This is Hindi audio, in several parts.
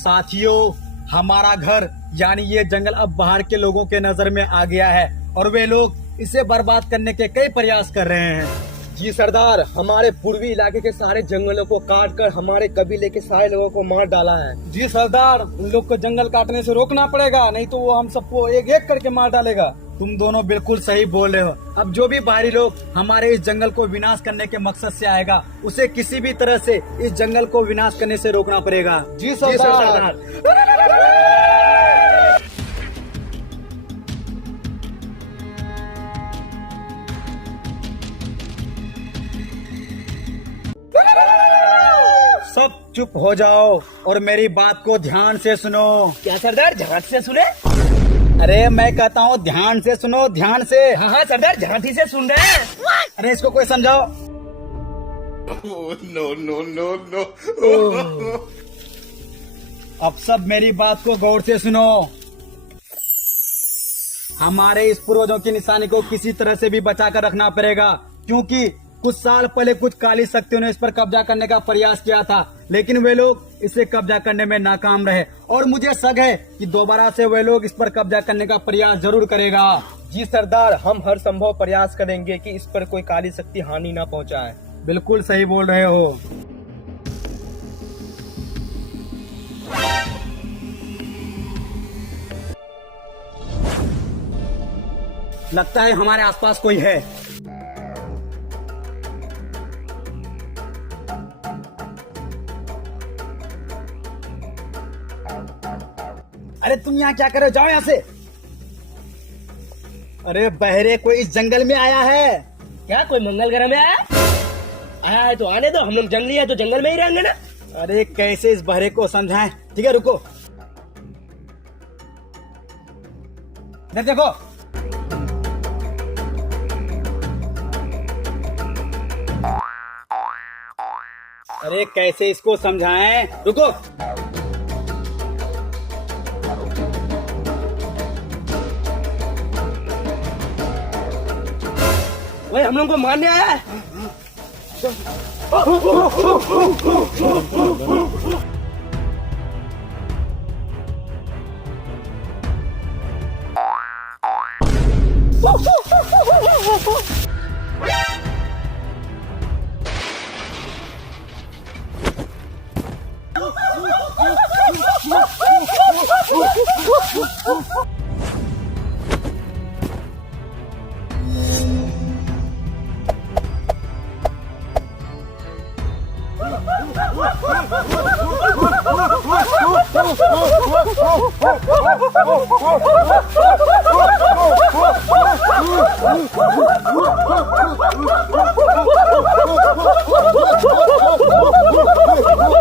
साथियों, हमारा घर यानी ये जंगल अब बाहर के लोगों के नजर में आ गया है और वे लोग इसे बर्बाद करने के कई प्रयास कर रहे हैं। जी सरदार, हमारे पूर्वी इलाके के सारे जंगलों को काट कर हमारे कबीले के सारे लोगों को मार डाला है। जी सरदार, उन लोग को जंगल काटने से रोकना पड़ेगा, नहीं तो वो हम सबको एक एक करके मार डालेगा। तुम दोनों बिल्कुल सही बोल रहे हो। अब जो भी बाहरी लोग हमारे इस जंगल को विनाश करने के मकसद से आएगा, उसे किसी भी तरह से इस जंगल को विनाश करने से रोकना पड़ेगा। जी सरदार। सब चुप हो जाओ और मेरी बात को ध्यान से सुनो। क्या सरदार, ध्यान से सुने? अरे मैं कहता हूँ ध्यान से सुनो, ध्यान से। हाँ सरदार, ध्यान से सुन रहे हैं। अरे इसको कोई समझाओ। नो। अब सब मेरी बात को गौर से सुनो। हमारे इस पूर्वजों की निशानी को किसी तरह से भी बचा कर रखना पड़ेगा, क्योंकि कुछ साल पहले कुछ काली शक्तियों ने इस पर कब्जा करने का प्रयास किया था, लेकिन वे लोग इसे कब्जा करने में नाकाम रहे और मुझे शक है कि दोबारा से वे लोग इस पर कब्जा करने का प्रयास जरूर करेगा। जी सरदार, हम हर संभव प्रयास करेंगे कि इस पर कोई काली शक्ति हानि ना पहुंचाए। बिल्कुल सही बोल रहे हो। लगता है हमारे आसपास कोई है। अरे तुम यहाँ क्या कर रहे हो? जाओ यहाँ से। अरे बहरे, कोई इस जंगल में आया है क्या? कोई मंगल ग्रह में आया है तो आने दो, हम लोग जंगली है तो जंगल में ही रहेंगे ना। अरे कैसे इस बहरे को समझाएं? ठीक है, रुको। देखो, अरे कैसे इसको समझाएं? रुको। भाई हम लोग को मारने आया है।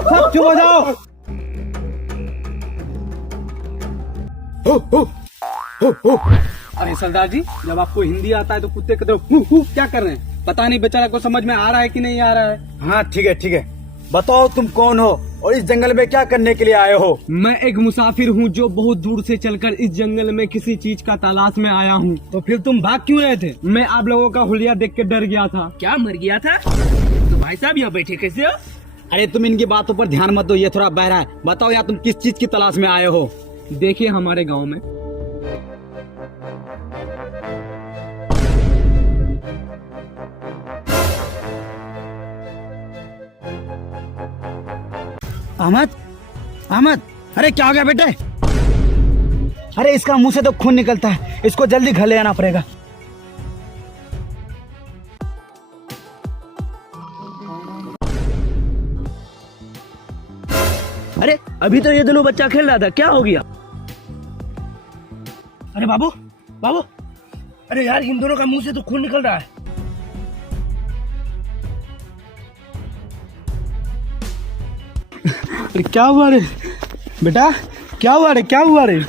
सब चुप हो जाओ। अरे सरदार जी, जब आपको हिंदी आता है तो कुत्ते कहते हो क्या कर रहे हैं? पता नहीं बेचारा को समझ में आ रहा है कि नहीं आ रहा है। हाँ ठीक है, बताओ तुम कौन हो और इस जंगल में क्या करने के लिए आए हो? मैं एक मुसाफिर हूँ जो बहुत दूर से चलकर इस जंगल में किसी चीज का तलाश में आया हूँ। तो फिर तुम भाग क्यों रहे थे? मैं आप लोगों का हुलिया देख के डर गया था। क्या मर गया था? तो भाई साहब यहाँ बैठे कैसे हो? अरे तुम इनकी बातों पर ध्यान मत दो, ये थोड़ा बहरा है। बताओ यार, तुम किस चीज की तलाश में आए हो? देखिए हमारे गांव में अहमद, अरे क्या हो गया बेटे? अरे इसका मुंह से तो खून निकलता है, इसको जल्दी घर ले आना पड़ेगा। अरे अभी तो ये दोनों बच्चा खेल रहा था, क्या हो गया? अरे बाबू, अरे यार इन दोनों का मुंह से तो खून निकल रहा है। अरे क्या हुआ रे बेटा? क्या हुआ रे?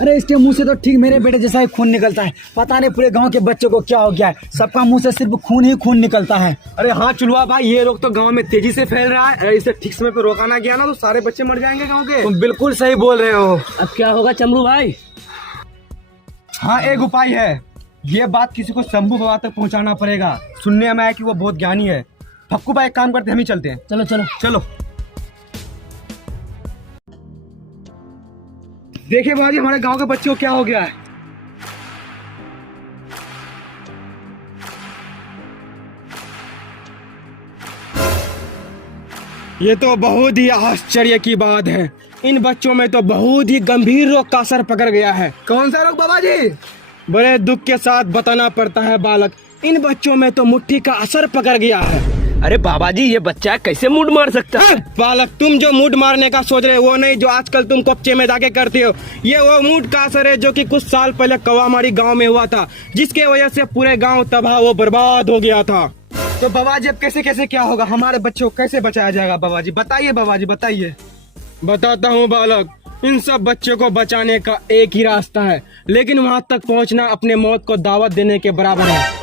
अरे इसके मुंह से तो ठीक मेरे बेटे जैसा ही खून निकलता है। पता नहीं पूरे गांव के बच्चों को क्या हो गया है, सबका मुंह से सिर्फ खून ही खून निकलता है। अरे हाँ चुलवा भाई, ये रोग तो गांव में तेजी से फैल रहा है। अगर इसे ठीक समय पे रोका ना गया ना तो सारे बच्चे मर जाएंगे गांव के। तुम बिल्कुल सही बोल रहे हो। अब क्या होगा चमरू भाई? हाँ एक उपाय है, ये बात किसी को शंभू बाबा तक पहुँचाना पड़ेगा। सुनने में आया कि वो बहुत ज्ञानी है। फक्कू भाई एक काम करते, हम ही चलते हैं। चलो चलो चलो। देखिए बाबा जी हमारे गांव के बच्चे को क्या हो गया है। ये तो बहुत ही आश्चर्य की बात है, इन बच्चों में तो बहुत ही गंभीर रोग का असर पकड़ गया है। कौन सा रोग बाबा जी? बड़े दुख के साथ बताना पड़ता है बालक, इन बच्चों में तो मुट्ठी का असर पकड़ गया है। अरे बाबा जी ये बच्चा कैसे मूड मार सकता है? बालक तुम जो मूड मारने का सोच रहे हो वो नहीं जो आजकल तुम कच्चे में जाके करते हो, ये वो मूड का असर है जो कि कुछ साल पहले कौवामारी गांव में हुआ था, जिसके वजह से पूरे गांव तबाह वो बर्बाद हो गया था। तो बाबा जी अब कैसे कैसे क्या होगा, हमारे बच्चों को कैसे बचाया जाएगा? बाबा जी बताइए। बताता हूँ बालक, इन सब बच्चों को बचाने का एक ही रास्ता है, लेकिन वहां तक पहुंचना अपने मौत को दावत देने के बराबर है।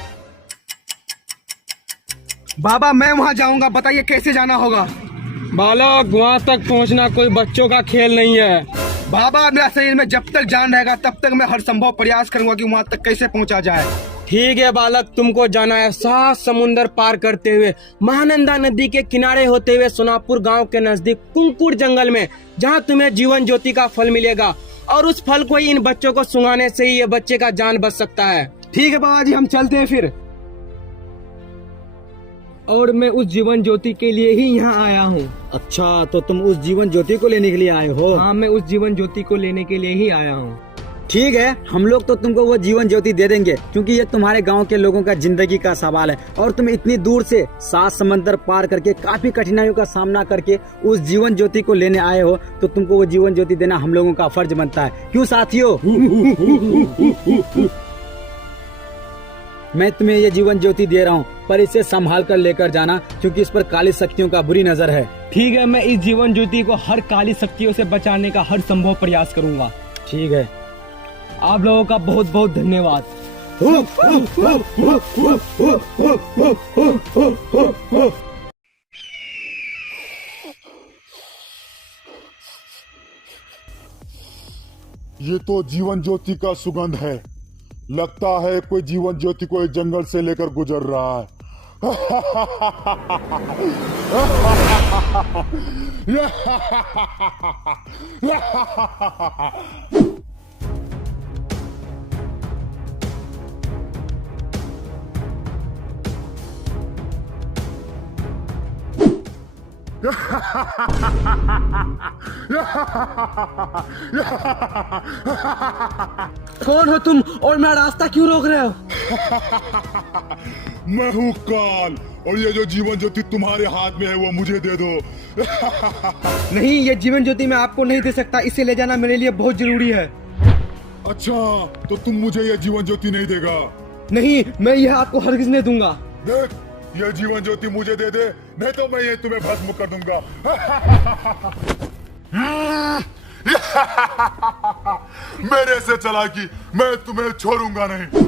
बाबा मैं वहाँ जाऊंगा, बताइए कैसे जाना होगा? बालक वहां तक पहुंचना कोई बच्चों का खेल नहीं है। बाबा मेरा शरीर में जब तक जान रहेगा तब तक मैं हर संभव प्रयास करूंगा कि वहाँ तक कैसे पहुँचा जाए। ठीक है बालक, तुमको जाना है 7 समुंदर पार करते हुए, महानंदा नदी के किनारे होते हुए सोनापुर गांव के नजदीक कुंकुड़ जंगल में, जहां तुम्हें जीवन ज्योति का फल मिलेगा, और उस फल को ही इन बच्चों को सुंघाने से ही ये बच्चे का जान बच सकता है। ठीक है बाबा जी हम चलते हैं फिर। और मैं उस जीवन ज्योति के लिए ही यहाँ आया हूँ। अच्छा, तो तुम उस जीवन ज्योति को लेने के लिए आए हो? हाँ, मैं उस जीवन ज्योति को लेने के लिए ही आया हूँ। ठीक है, हम लोग तो तुमको वो जीवन ज्योति दे देंगे, क्योंकि ये तुम्हारे गांव के लोगों का जिंदगी का सवाल है, और तुम इतनी दूर से 7 समंदर पार करके काफी कठिनाइयों का सामना करके उस जीवन ज्योति को लेने आए हो, तो तुमको वो जीवन ज्योति देना हम लोगों का फर्ज बनता है। क्यों साथियों? मैं तुम्हें ये जीवन ज्योति दे रहा हूँ, पर इसे संभाल कर लेकर जाना, क्योंकि इस पर काली शक्तियों का बुरी नजर है। ठीक है, मैं इस जीवन ज्योति को हर काली शक्तियों से बचाने का हर संभव प्रयास करूंगा। ठीक है, आप लोगों का बहुत बहुत धन्यवाद। ये तो जीवन ज्योति का सुगंध है, लगता है कोई जीवन ज्योति को इस जंगल से लेकर गुजर रहा है। कौन हो तुम और मेरा रास्ता क्यों रोक रहे हो? मैं हूँ काल, और ये जो जीवन ज्योति तुम्हारे हाथ में है वो मुझे दे दो। नहीं, ये जीवन ज्योति मैं आपको नहीं दे सकता, इसे ले जाना मेरे लिए बहुत जरूरी है। अच्छा, तो तुम मुझे ये जीवन ज्योति नहीं देगा? नहीं, मैं यह आपको हरगिज नहीं दूंगा। देख, ये जीवन ज्योति मुझे दे दे, नहीं तो मैं ये तुम्हें भस्म कर दूंगा। मेरे से चालाकी, मैं तुम्हें छोड़ूंगा नहीं।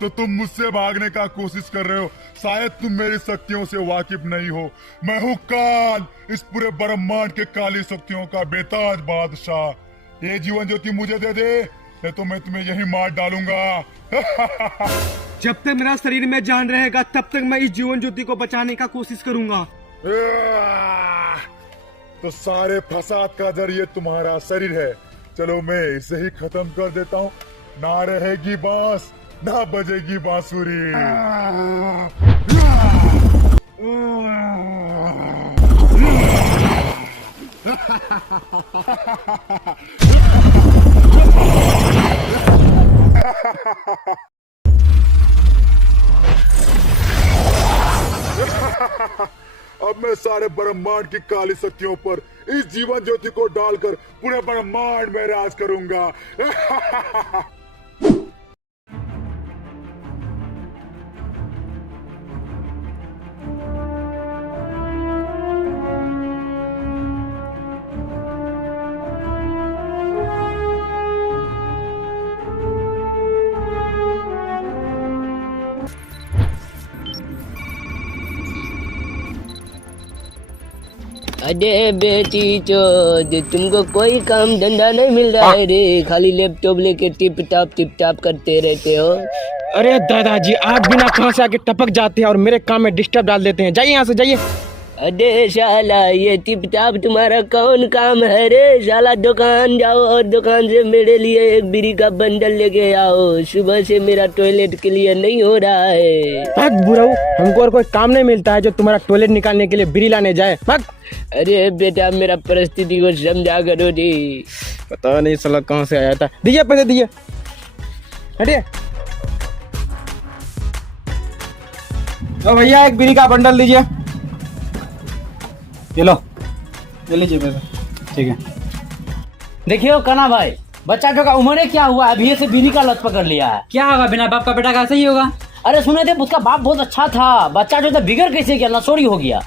तो तुम मुझसे भागने का कोशिश कर रहे हो, शायद तुम मेरी शक्तियों से वाकिफ नहीं हो। मैं हूँ काल, इस पूरे ब्रह्मांड के काली शक्तियों का बेताज बादशाह। ये जीवन ज्योति मुझे दे दे, नहीं तो मैं तुम्हें यही मार डालूंगा। जब तक मेरा शरीर में जान रहेगा तब तक मैं इस जीवन ज्योति को बचाने का कोशिश करूंगा। तो सारे फसाद का जरिए तुम्हारा शरीर है, चलो मैं इसे ही खत्म कर देता हूँ। ना रहेगी बांस, ना बजेगी बांसुरी। अब मैं सारे ब्रह्मांड की काली शक्तियों पर इस जीवन ज्योति को डालकर पूरे ब्रह्मांड में राज करूंगा। अरे बेटी चोद, तुमको कोई काम धंधा नहीं मिल रहा है रे, खाली लैपटॉप लेके टिप टाप करते रहते हो। अरे दादाजी, आप बिना कहाँ से आके टपक जाते हैं और मेरे काम में डिस्टर्ब डाल देते हैं। जाइए यहाँ से, जाइए। अरे शाला, ये टिप टाप तुम्हारा कौन काम है रे? शाला दुकान जाओ और दुकान से मेरे लिए एक बीड़ी का बंडल लेके आओ। सुबह से मेरा टॉयलेट क्लियर नहीं हो रहा है। भाग बुराऊ, हमको और कोई काम नहीं मिलता है जो तुम्हारा टॉयलेट निकालने के लिए बीड़ी लाने जाए। भाग। अरे बेटा, मेरा परिस्थिति को समझा करो दी। पता नहीं साला कहाँ से आया था। दीजिए पैसे, दीजिए। हटिए। तो भैया एक बीड़ी का बंडल दीजिए। ये लो, ले लीजिए पैसे। ठीक है। देखियो कना भाई, बच्चा जो का उम्र क्या हुआ, अभी से बीड़ी का लत पकड़ लिया है। क्या होगा, बिना बाप का बेटा कैसे ही होगा। अरे सुने थे उसका बाप बहुत अच्छा था, बच्चा जो था बिगड़ कैसे गया, नशोड़ी हो गया।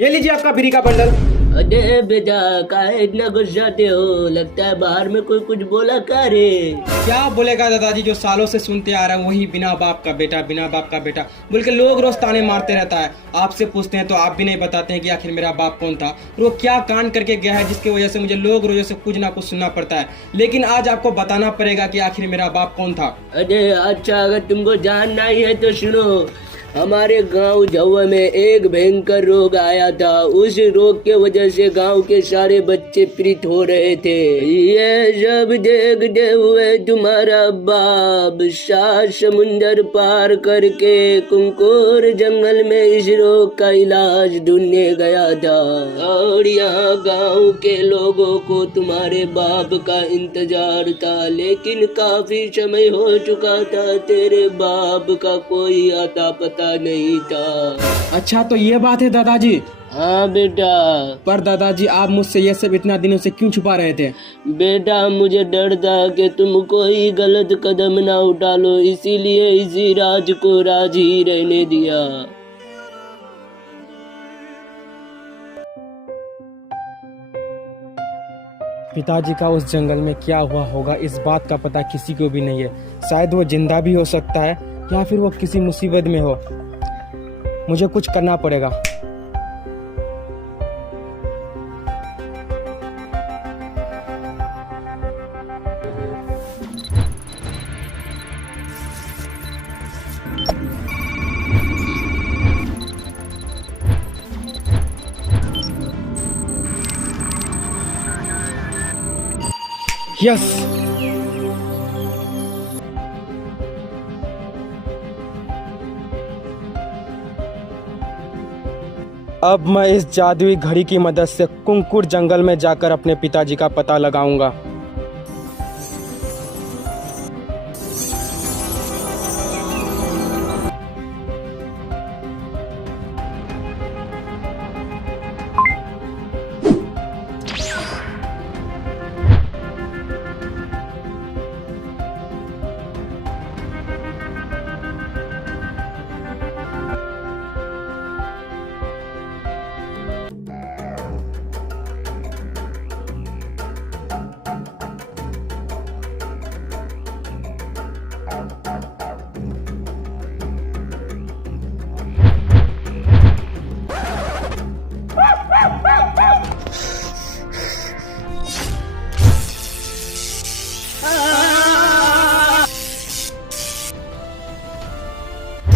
ये लीजिए आपका बीड़ी का बंडल। अरे बेटा, काहे इतना गुस्साते हो? लगता है बाहर में कोई कुछ बोला का रे? क्या बोलेगा दादाजी, जो सालों से सुनते आ रहा है वही बिना बाप का बेटा, बिना बाप का बेटा बोल के लोग रोज ताने मारते रहता है। आपसे पूछते हैं तो आप भी नहीं बताते हैं कि आखिर मेरा बाप कौन था, वो क्या कांड करके गया है जिसकी वजह से मुझे लोग रोजों से कुछ ना कुछ सुनना पड़ता है। लेकिन आज आपको बताना पड़ेगा कि आखिर मेरा बाप कौन था। अरे अच्छा, अगर तुमको जानना ही है तो सुनो। हमारे गांव जवा में एक भयंकर रोग आया था। उस रोग के वजह से गांव के सारे बच्चे पीड़ित हो रहे थे। ये सब देखते हुए तुम्हारा बाप 7 समुंदर पार करके कुंकुर जंगल में इस रोग का इलाज ढूंढने गया था। और यहाँ गांव के लोगों को तुम्हारे बाप का इंतजार था, लेकिन काफी समय हो चुका था, तेरे बाप का कोई आता पता नहीं था। अच्छा तो ये बात है दादाजी। हाँ बेटा। पर दादाजी, आप मुझसे ये सब इतना दिनों से क्यों छुपा रहे थे? बेटा, मुझे डर था कि तुम कोई गलत कदम ना उठा लो, इसीलिए इसी राज को राज ही रहने दिया। पिताजी का उस जंगल में क्या हुआ होगा, इस बात का पता किसी को भी नहीं है। शायद वो जिंदा भी हो सकता है या फिर वो किसी मुसीबत में हो। मुझे कुछ करना पड़ेगा। यस, अब मैं इस जादुई घड़ी की मदद से कुंकुर जंगल में जाकर अपने पिताजी का पता लगाऊंगा।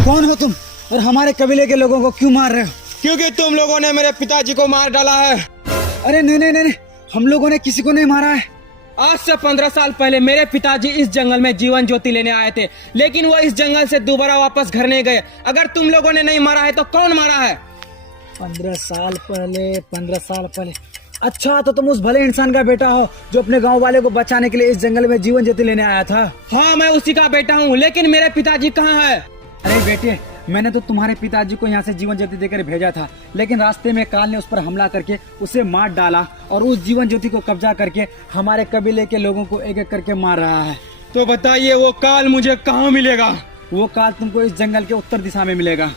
कौन हो तुम और हमारे कबीले के लोगों को क्यों मार रहे हो? क्योंकि तुम लोगों ने मेरे पिताजी को मार डाला है। अरे नहीं नहीं नहीं, हम लोगों ने किसी को नहीं मारा है। आज से 15 साल पहले मेरे पिताजी इस जंगल में जीवन ज्योति लेने आए थे, लेकिन वो इस जंगल से दोबारा वापस घर नहीं गए। अगर तुम लोगों ने नहीं मारा है तो कौन मारा है? 15 साल पहले। अच्छा, तो तुम उस भले इंसान का बेटा हो जो अपने गांव वाले को बचाने के लिए इस जंगल में जीवन ज्योति लेने आया था। हाँ, मैं उसी का बेटा हूँ, लेकिन मेरे पिताजी कहाँ है? अरे बेटे, मैंने तो तुम्हारे पिताजी को यहाँ से जीवन ज्योति देकर भेजा था, लेकिन रास्ते में काल ने उस पर हमला करके उसे मार डाला और उस जीवन ज्योति को कब्जा करके हमारे कबीले के लोगों को एक एक करके मार रहा है। तो बताइए वो काल मुझे कहाँ मिलेगा? वो काल तुमको इस जंगल के उत्तर दिशा में मिलेगा।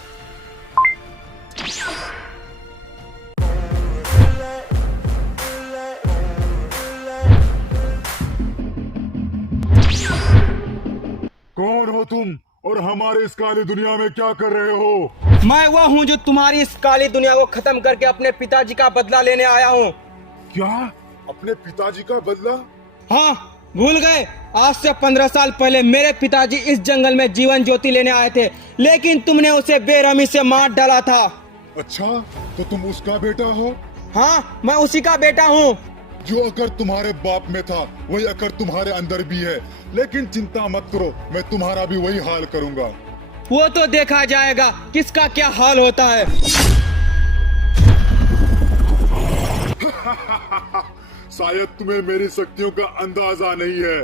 कौन हो तुम और हमारे इस काली दुनिया में क्या कर रहे हो? मैं वह हूँ जो तुम्हारी इस काली दुनिया को खत्म करके अपने पिताजी का बदला लेने आया हूँ। क्या अपने पिताजी का बदला? हाँ, भूल गए? आज से 15 साल पहले मेरे पिताजी इस जंगल में जीवन ज्योति लेने आए थे, लेकिन तुमने उसे बेरहमी से मार डाला था। अच्छा, तो तुम उसका बेटा हो? हाँ, मैं उसी का बेटा हूँ। जो अगर तुम्हारे बाप में था वही अगर तुम्हारे अंदर भी है। लेकिन चिंता मत करो, मैं तुम्हारा भी वही हाल करूंगा। वो तो देखा जाएगा किसका क्या हाल होता है। शायद तुम्हें मेरी शक्तियों का अंदाजा नहीं है।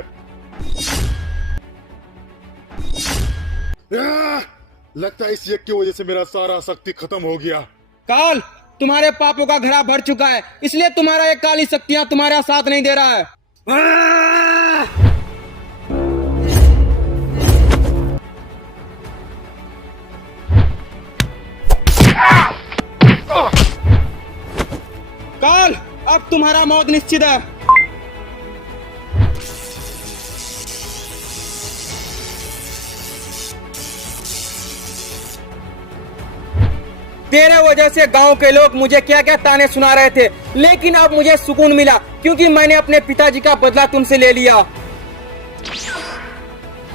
लगता है इस यज्ञ की वजह से मेरा सारा शक्ति खत्म हो गया। काल, तुम्हारे पापों का घड़ा भर चुका है, इसलिए तुम्हारा ये काली शक्तियां तुम्हारा साथ नहीं दे रहा है। काल, अब तुम्हारा मौत निश्चित है। तेरे वजह से गांव के लोग मुझे क्या क्या ताने सुना रहे थे, लेकिन अब मुझे सुकून मिला क्योंकि मैंने अपने पिताजी का बदला तुमसे ले लिया।